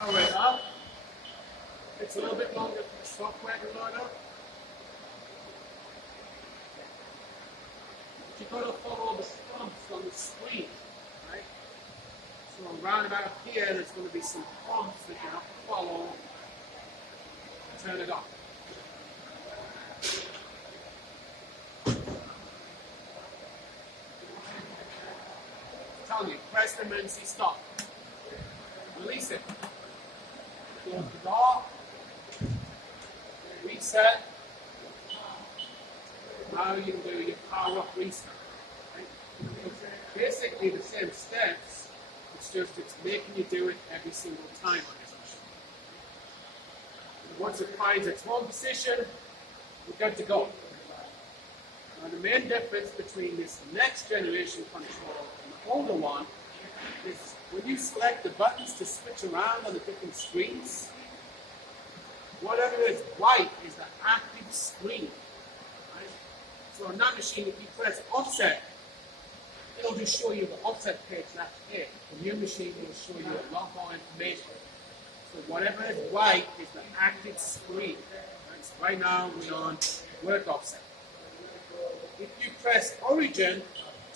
Alright, up. It's a little bit longer for the software to load up. But you've got to follow the prompts on the screen, right? So around about here, there's going to be some prompts that you have to follow. Turn it off. I'm telling you, press the emergency stop. Release it. Close the door. Reset. Now you can do your power up restart. Right? It's basically the same steps, it's just it's making you do it every single time on this machine. And once it finds its home position, we're good to go. Now the main difference between this next generation control and the older one is when you select the buttons to switch around on the different screens, whatever is white is the active screen. Right? So on that machine, if you press offset, it'll just show you the offset page that's it. The new machine will show you a lot more information. So whatever is white is the active screen. Right, so right now we're on work offset. If you press origin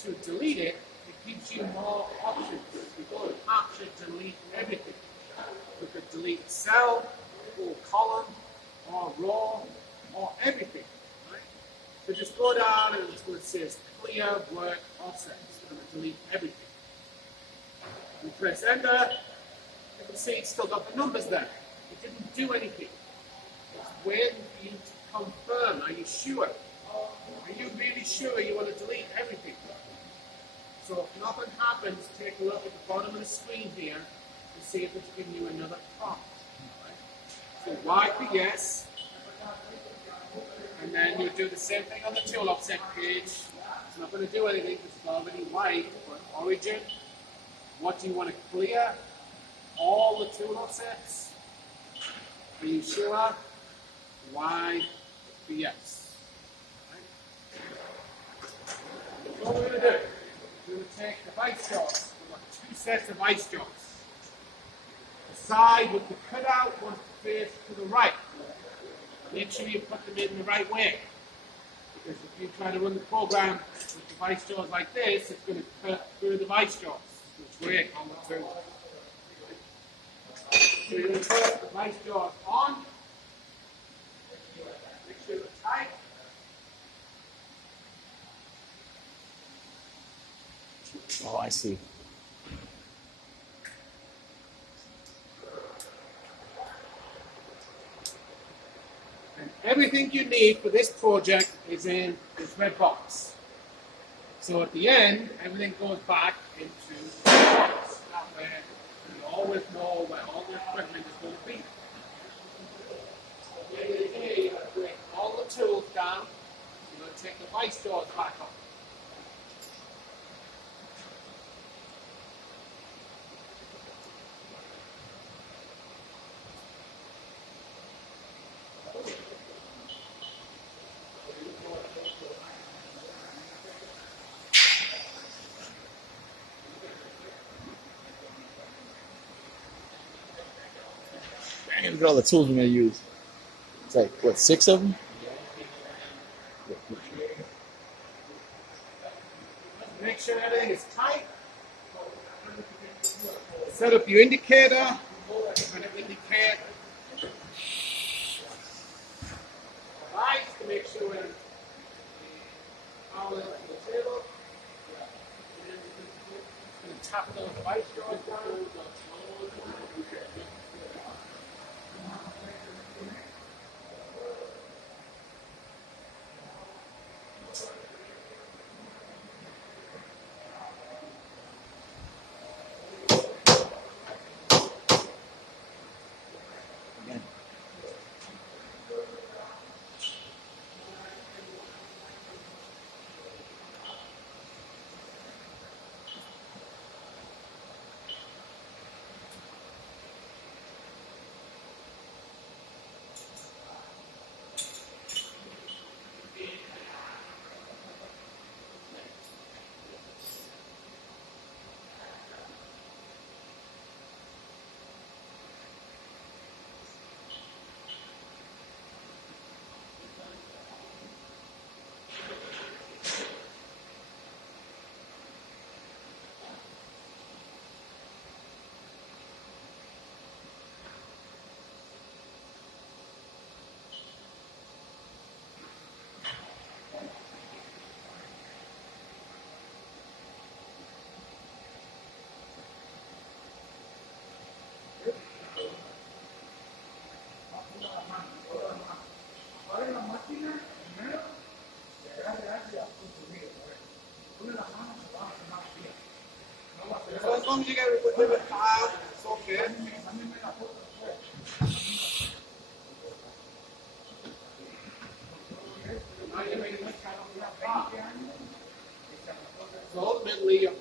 to delete it, it gives you more options. You don't have to delete everything. You could delete cell, or column, or row, or everything. Right? So just go down and it's going to say clear work offset. It's going to delete everything. You press enter, you can see it's still got the numbers there. It didn't do anything. It's waiting for you to confirm. Are you sure? Are you really sure you want to delete everything? So if nothing happens, take a look at the bottom of the screen here and see if it's giving you another prompt. Right? So Y for yes, and then you do the same thing on the tool offset page. It's not going to do anything because it's already white. But origin, what do you want to clear? All the tool offsets. Are you sure? Y for yes. Right? What we're going to do, we're going to take the vice jaws. We've got two sets of vice jaws. The side with the cutout wants to face to the right. Make sure you put them in the right way. Because if you try to run the program with the vice jaws like this, it's going to cut through the vice jaws, which way on the tool. So you're going to put the vice jaws on. Make sure they're tight. Oh, I see. And everything you need for this project is in this red box. So at the end, everything goes back into the box. That way, you always know where all the equipment is going to be. At the end of the day, you have to break all the tools down. You're going to take the vice jaws back up. Man, look at all the tools we're gonna use. It's like what, 6 of them? Make sure everything is tight. Set up your indicator. Kind of indicate lights to make sure we're all in the table. And tap those vice jaws down.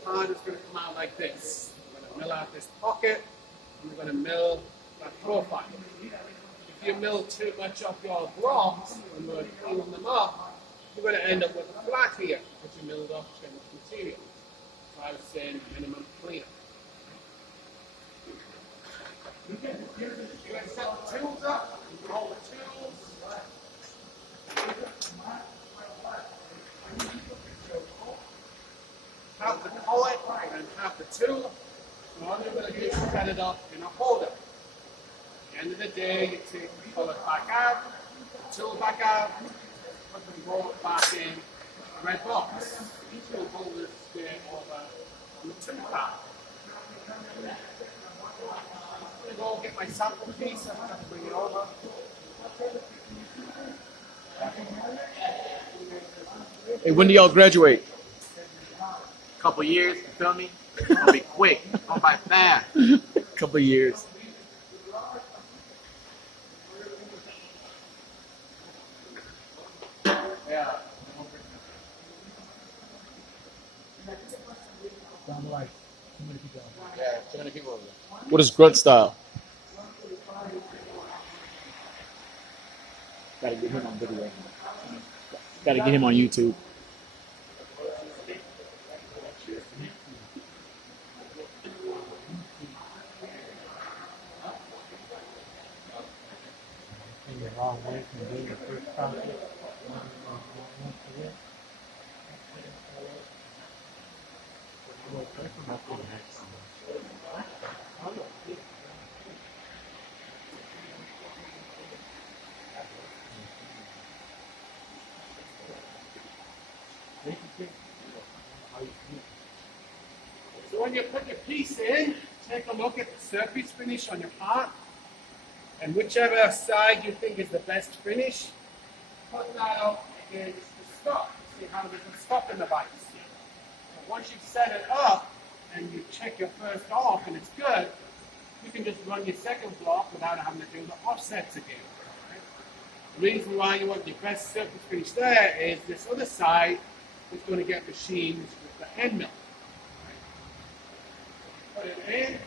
part is going to come out like this. We're going to mill out this pocket, and we're going to mill that profile. If you mill too much of your blocks when we're cleaning them up, you're going to end up with a flat here, because you milled off too much material. So I was saying minimum cleanup. You're going to set the tools up, and roll the tools. Have the collet and have the tool. So all you're going to do is set it up in a holder. At the end of the day, you take the collet back out, the tool back out, put them both back in the red box. Each will hold this there over on the tool pad. I'm going to go get my sample piece and I'll bring it over. Hey, when do y'all graduate? Couple years, you feel me? It'll be quick, go by fast. Couple years. Yeah. Yeah, too many people over there. What is grunt style? Gotta get him on video. Gotta get him on YouTube. So when you put your piece in, take a look at the surface finish on your part, and whichever side you think is the best finish, put that up against the stop. See how there's a stop in the vise. So once you've set it up and you check your first off and it's good, you can just run your second block without having to do the offsets again. Right? The reason why you want your best surface finish there is this other side is going to get machined with the end mill. Put it in.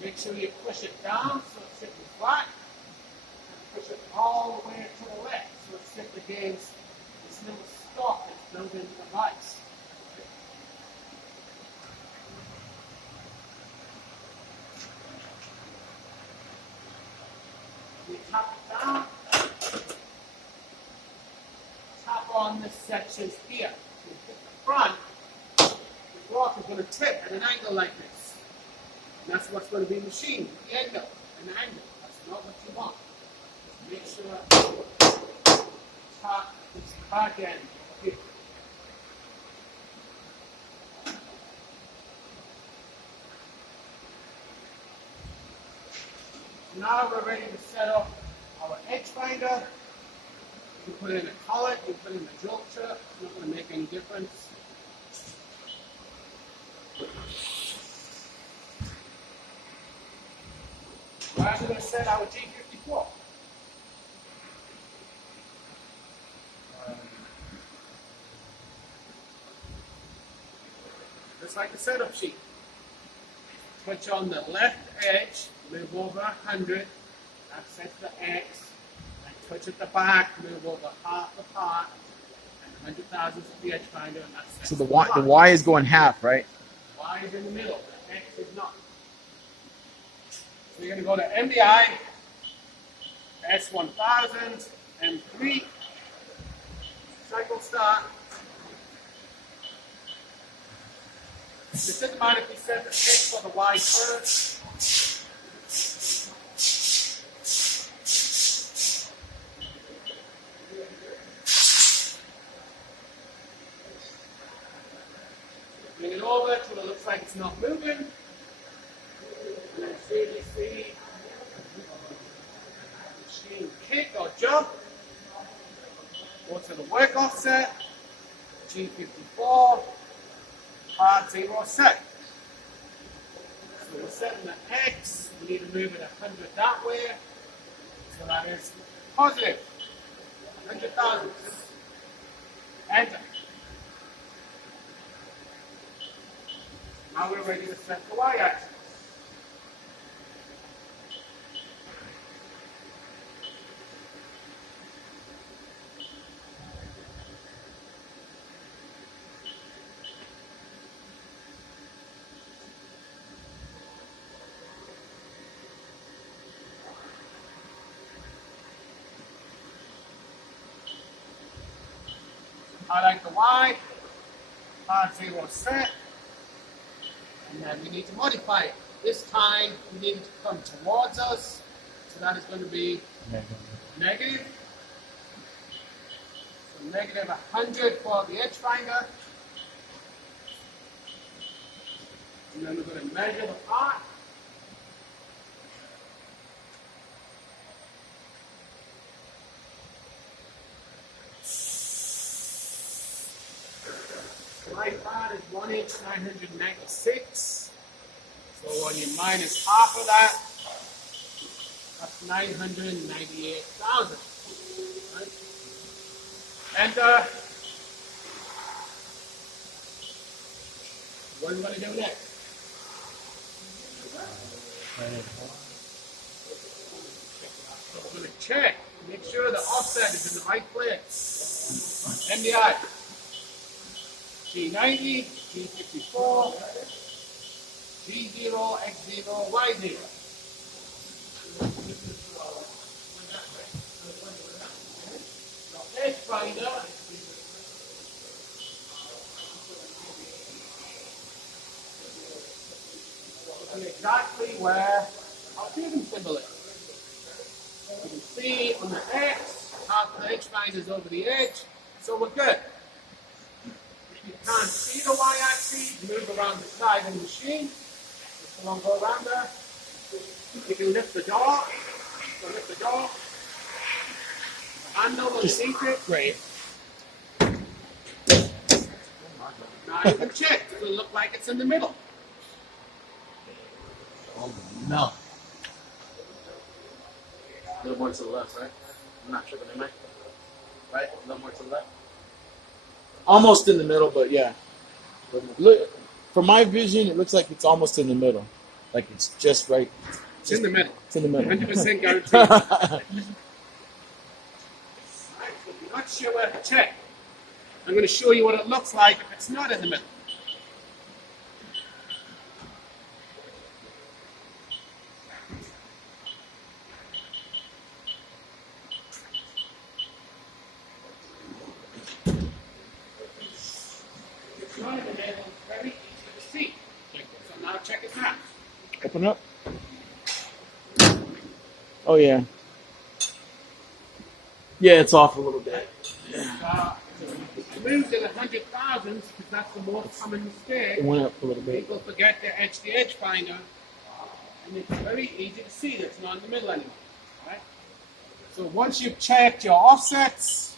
Make sure you push it down so it's sitting flat. And push it all the way to the left so it's sitting against this little stalk that's built into the vise. You tap it down. Tap on this section here. You hit the front. The block is going to tip at an angle like this. And that's what's going to be machined, the angle, an angle. That's not what you want. Just make sure tap this back end here. Now we're ready to set up our edge finder. You put in a collet, you put in a jolter, it's not going to make any difference. We're actually going to set our G54. Just like the setup sheet. Touch on the left edge, move over 100, that sets the X, and touch at the back, move over half the part, and 100 thousandths of the edge finder, and that sets So the Y is going half, right? Y is in the middle, the X is not. So you're going to go to MDI, S1000, M3, cycle start. It doesn't matter if you set the X or the Y first. Bring it over till it looks like it's not moving. And then see if you see machine kick or jump. Go to the work offset, G54. Part 0 set. So we're setting the X, we need to move it 100 that way, So that is positive 100,000. Enter. Now we're ready to set the y-axis. Highlight the Y, hard 0 set, and then we need to modify it. This time we need it to come towards us, so that is going to be negative. So negative 100 for the edge finder. And then we're going to measure the part. My part is 1 inch 996. So when you minus half of that, that's 998,000. Right? And what are we going to do next? So we're going to check, make sure the offset is in the right place. NDI. G90, G54, G0, X0, Y0. Edge finder and exactly where our tubing symbol is. You can see on the X, half the edge finder is over the edge, so we're good. If you can't see the y-axis, move around the side of the machine. Just along go around there. You can lift the door. So lift the door. Handle underneath it. Great. Now you can check. It will look like it's in the middle. Oh, no. A little more to the left, right? I'm not tripping, am I? Right? A little more to the left. Almost in the middle, but yeah. Look, from my vision, it looks like it's almost in the middle. Like it's just right. It's in the middle. It's in the middle. 100% guaranteed. Alright, so if you're not sure where to check, I'm going to show you what it looks like if it's not in the middle. It's not in the middle, it's very easy to see. So now check it out. Open up. Oh, yeah. Yeah, it's off a little bit. It moved in 100,000 because that's the most common mistake. It went up a little bit. People forget to etch the edge finder, and it's very easy to see that it's not in the middle anymore. Right? So once you've checked your offsets,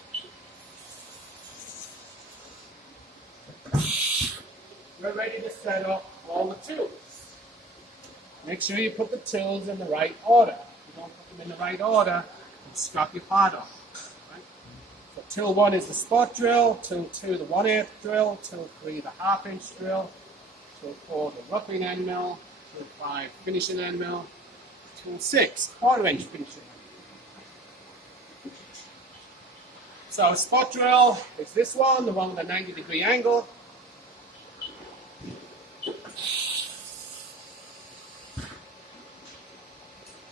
we're ready to set up all the tools. Make sure you put the tools in the right order. If you don't put them in the right order, you scrap your part off. Right? So tool 1 is the spot drill, tool 2 the 1/8 drill, tool 3 the 1/2 inch drill, tool 4 the roughing end mill, tool 5 finishing end mill, tool 6 1/4 inch finishing end mill. So a spot drill is this one, the one with a 90-degree angle.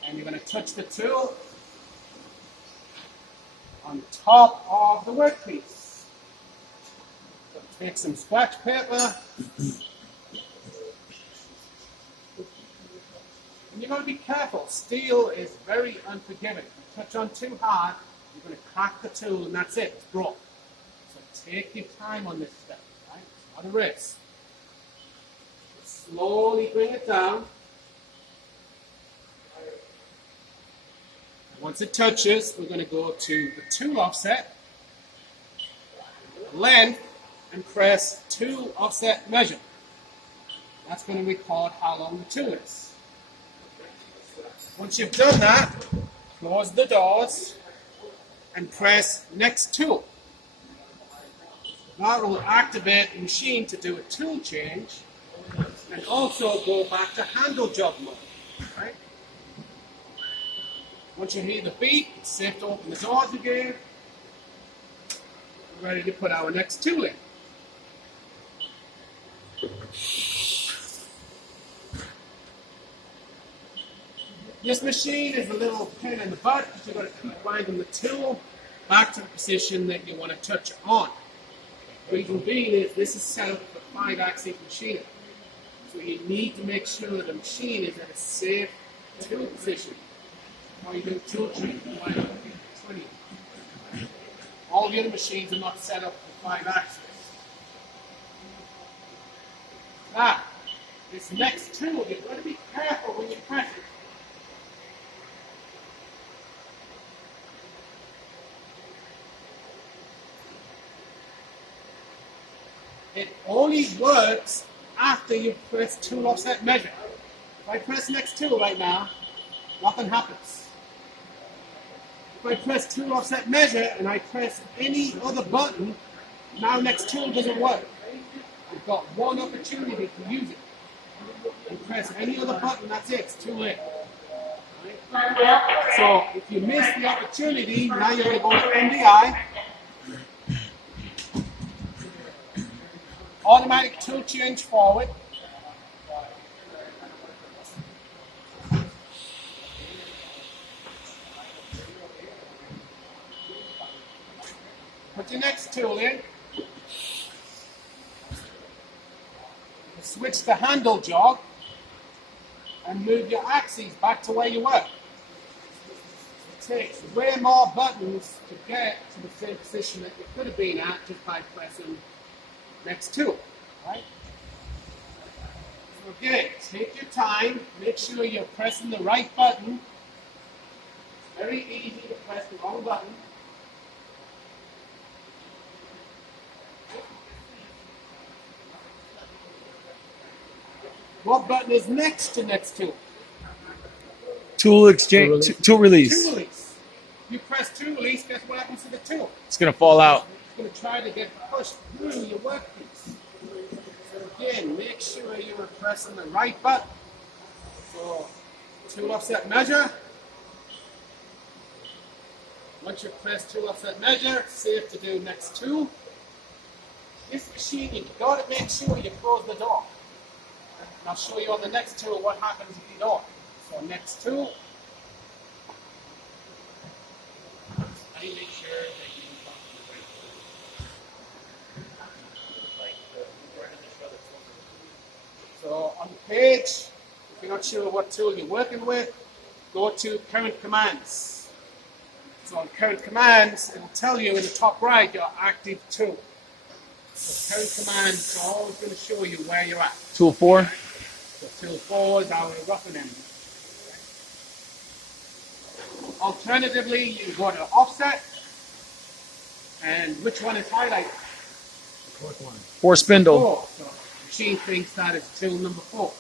And you're going to touch the tool on top of the workpiece. So take some scratch paper. And you've got to be careful. Steel is very unforgiving. If you touch on too hard, you're going to crack the tool and that's it. It's broke. So take your time on this step. Right? It's not a race. Slowly bring it down. Once it touches, we're going to go to the tool offset, length, and press tool offset measure. That's going to record how long the tool is. Once you've done that, close the doors, and press next tool. That will activate the machine to do a tool change and also go back to handle job mode. Right? Once you hear the beep, it's safe to open the doors again. We're ready to put our next tool in. This machine is a little pain in the butt because you've got to keep winding the tool back to the position that you want to touch it on. The reason being is this is set up for 5-axis machining. So you need to make sure that the machine is at a safe tool position. While you do tool change, all the other machines are not set up for 5-axis. Now, this next tool, you've got to be careful when you press it. It only works after you press tool offset measure. If I press next tool right now, nothing happens. If I press tool offset measure and I press any other button, now next tool doesn't work. You've got one opportunity to use it. You press any other button, that's it, it's too late. Right? So if you miss the opportunity, now you're going to go to NDI. Automatic tool change forward. Put your next tool in. Switch the handle jog and move your axes back to where you were. It takes way more buttons to get to the same position that you could have been at just by pressing next tool, right? So again, take your time, make sure you're pressing the right button. It's very easy to press the wrong button. What button is next to next tool? Tool exchange, tool release. Tool release. You press tool release, guess what happens to the tool? It's gonna fall out. It's going to try to get pushed through your workpiece. So again, make sure you are pressing the right button. So, tool offset measure. Once you press tool offset measure, it's safe to do next tool. This machine, you've got to make sure you close the door. And I'll show you on the next tool what happens if you don't. So next tool. How do you make sure that you can come to the right place? Like the burning the other tool. So on the page, if you're not sure what tool you're working with, go to current commands. So on current commands, it will tell you in the top right your active tool. So current commands are always going to show you where you're at. Tool 4. So tool 4 is our roughing end. Alternatively, you can go to offset, and which one is highlighted? 4 spindle. 4. So the machine thinks that is tool number 4.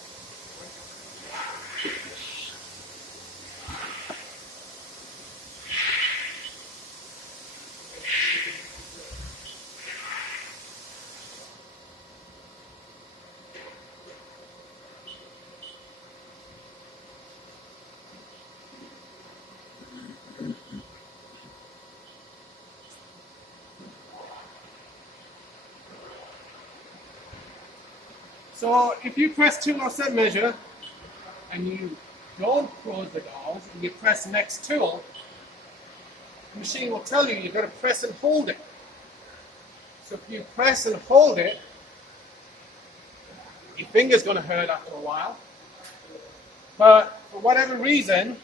So if you press tool offset measure and you don't close the doors and you press next tool, the machine will tell you you've got to press and hold it. So if you press and hold it, your finger's going to hurt after a while. But for whatever reason,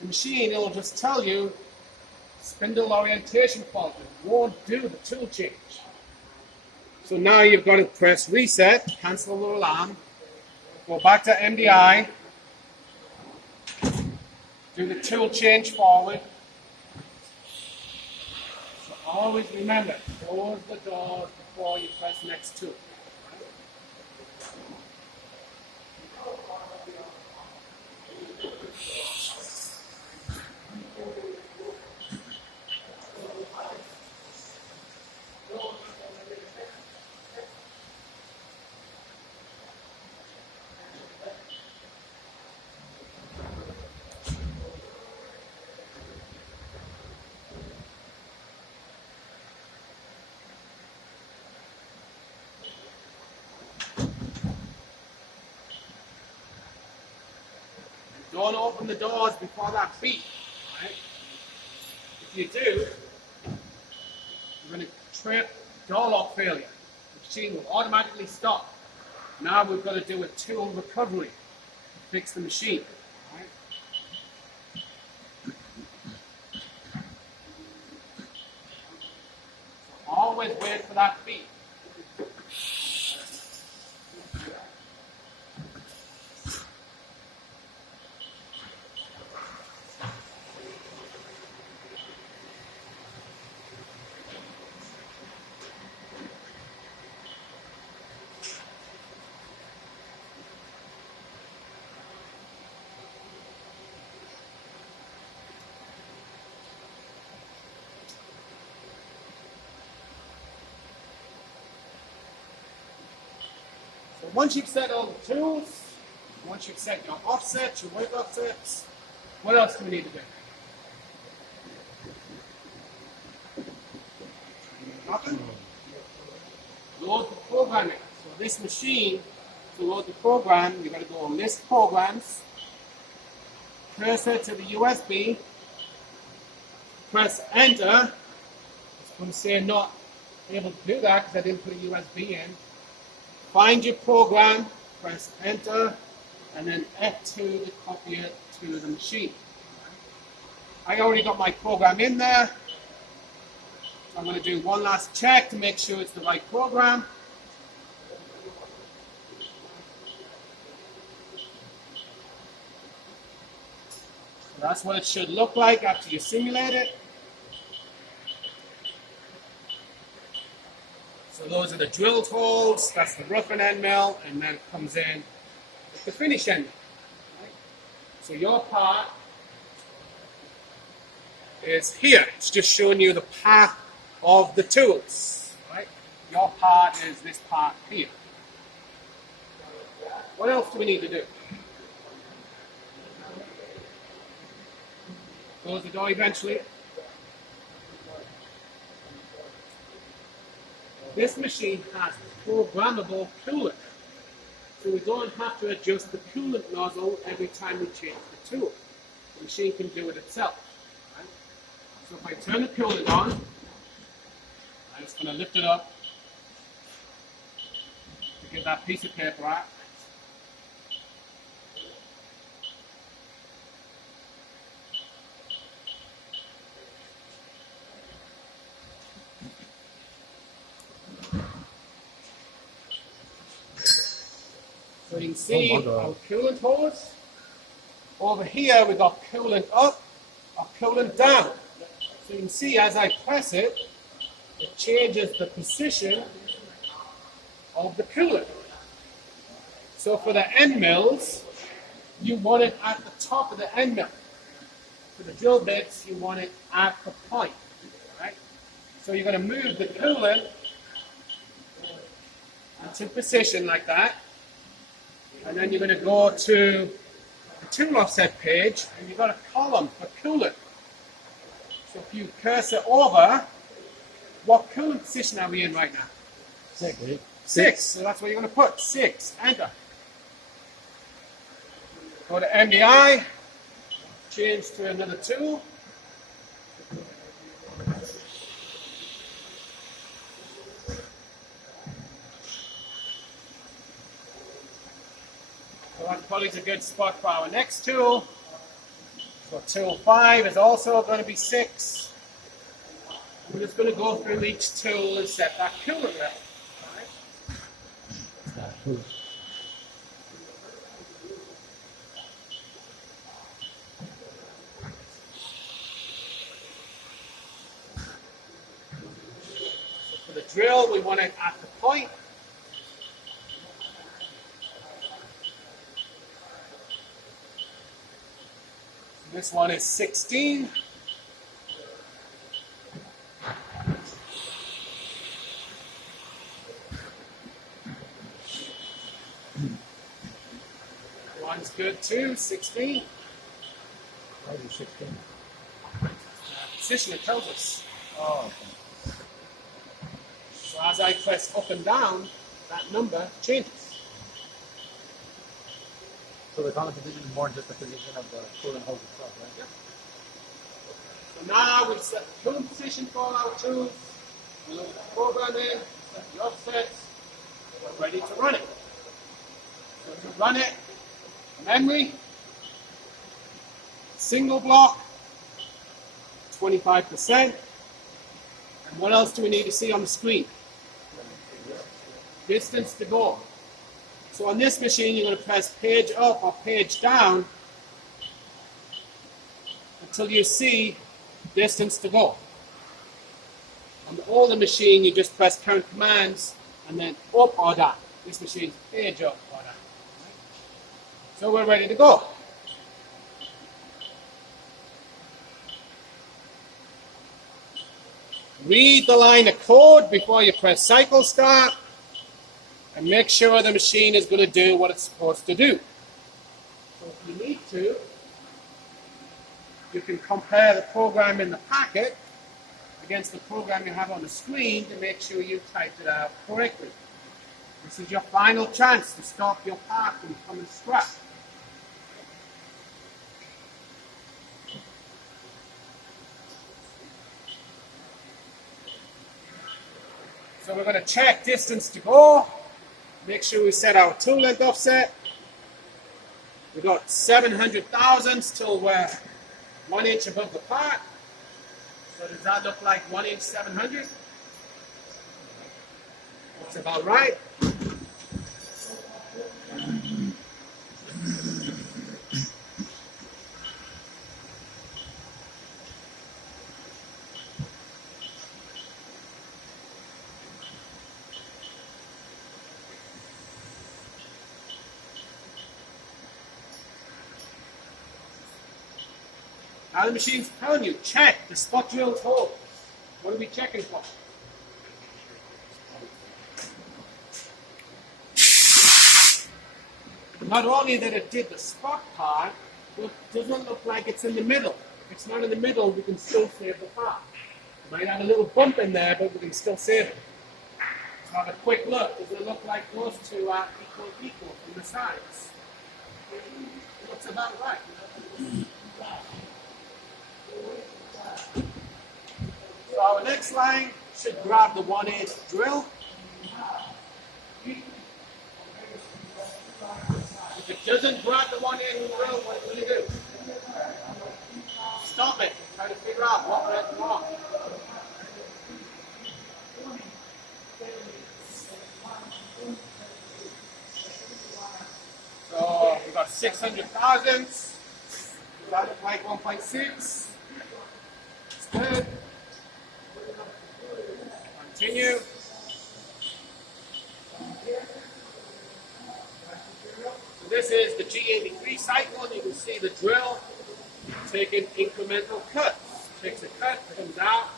the machine will just tell you spindle orientation fault. It won't do the tool change. So now you've got to press reset, cancel the alarm, go back to MDI, do the tool change forward. So always remember, close the doors before you press next tool. don't open the doors before that beep. Right? If you do, you're going to trip door lock failure. The machine will automatically stop. Now we've got to do a tool recovery to fix the machine. Right? So always wait for that beep. So once you've set all the tools, once you've set your offsets, your weight offsets, what else do we need to do? Nothing? Load the programming. So this machine, to load the program, you've got to go on list programs, cursor to the USB, press enter. It's going to say not able to do that because I didn't put a USB in. Find your program, press enter, and then F2 to copy it to the machine. I already got my program in there. So I'm going to do one last check to make sure it's the right program. So that's what it should look like after you simulate it. So those are the drilled holes, that's the rough-in end mill, and then it comes in with the finish end mill. Right? So your part is here. It's just showing you the path of the tools. Right? Your part is this part here. What else do we need to do? Close the door eventually. This machine has programmable coolant, so we don't have to adjust the coolant nozzle every time we change the tool. The machine can do it itself. Right? So if I turn the coolant on, I'm just going to lift it up to get that piece of paper out. So you can see our coolant hose. Over here we've got coolant up or coolant down. So you can see as I press it, it changes the position of the coolant. So for the end mills, you want it at the top of the end mill. For the drill bits, you want it at the point. Right? So you're going to move the coolant into position like that. And then you're going to go to the tool offset page, and you've got a column for coolant. So if you cursor over, what coolant position are we in right now? 6. So that's what you're going to put. 6. Enter. Go to MDI. Change to another tool. So that probably is a good spot for our next tool. So tool 5 is also going to be 6. We're just going to go through each tool and set that coolant level. Right? So for the drill, we want it at the point. This one is 16. One's good too, 16. Why is it 16? Position, it tells us. Oh, okay. So as I press up and down, that number changes. So the column position is more just the position of the coolant hose itself, right? Yep. So now we set the coolant position for our tools, we load the program in, set the offsets, we're ready to run it. So to run it, memory, single block, 25%. And what else do we need to see on the screen? Distance to go. So on this machine, you're going to press page up or page down until you see distance to go. On the older machine, you just press current commands and then up or down. This machine's page up or down. So we're ready to go. Read the line of code before you press cycle start and make sure the machine is going to do what it's supposed to do. So if you need to, you can compare the program in the packet against the program you have on the screen to make sure you typed it out correctly. This is your final chance to stop your part from becoming scrap. So we're going to check distance to go. Make sure we set our tool length offset. We've got 700 thousandths till we're 1 inch above the part. So does that look like 1 inch 700? That's about right. Now the machine's telling you, check the spot drilled hole. What are we checking for? Not only that it did the spot part, but it doesn't look like it's in the middle. If it's not in the middle, we can still save the part. It might have a little bump in there, but we can still save it. Let's have a quick look. Does it look like those two are equal from the sides? Looks about right. So our next line should grab the 1 inch drill. If it doesn't grab the 1 inch drill, what are you going to do? Stop it. Try to figure out what went wrong. So we've got 600 thousandths. Does that look like 1.6? It's good. Continue. So this is the G83 cycle, and you can see the drill taking incremental cuts. Takes a cut, comes out,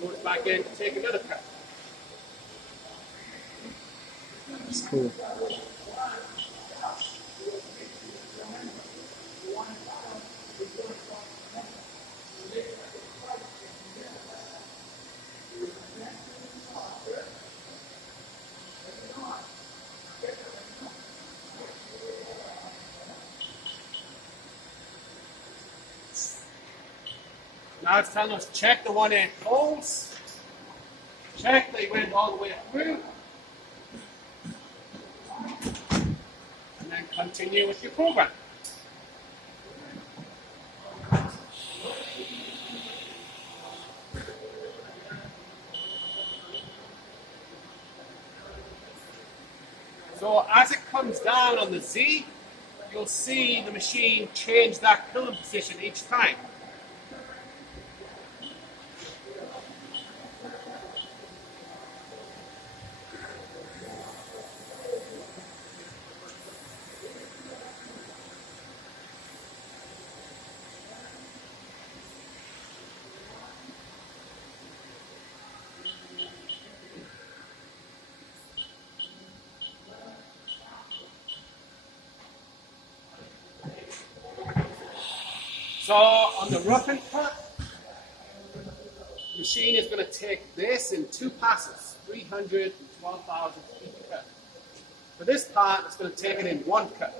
goes back in to take another cut. That's cool. Now it's telling us check the 1 inch holes. Check they went all the way through. And then continue with your program. So as it comes down on the Z, you'll see the machine change that coolant position each time. So on the rough and cut, the machine is going to take this in 2 passes, 312,000 feet cut. For this part, it's going to take it in 1 cut,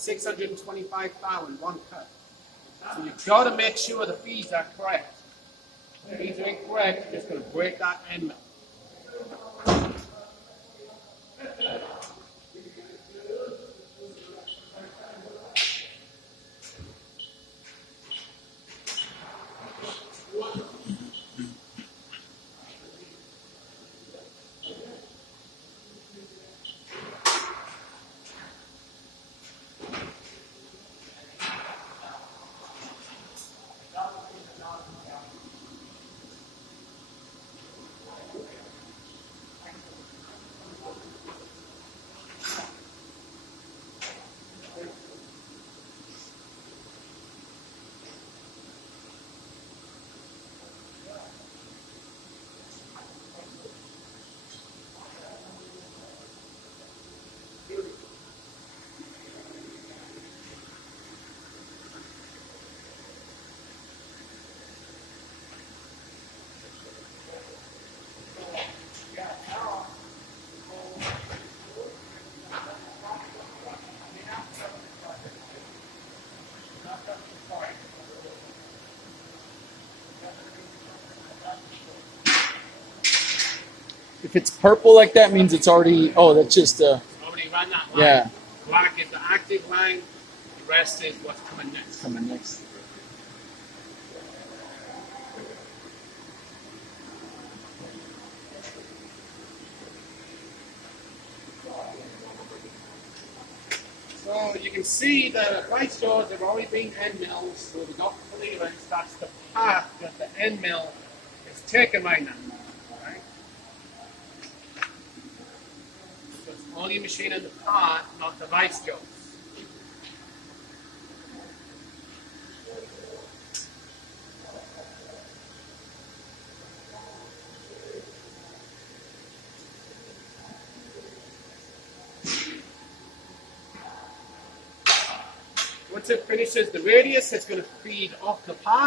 625 thou in one cut. So you've got to make sure the feeds are correct. If the feeds are incorrect, you're just going to break that end mill. If it's purple like that, means it's already. Oh, that's just. Already run that line. Yeah. Black is the active line. The rest is what's coming next. Coming next. So you can see the right jaws have already been end mills, so we've got clearance. That's the path that the end mill is taken right now. Right? So it's only machining the part, not the vice jaws. Once it finishes the radius, it's going to feed off the part.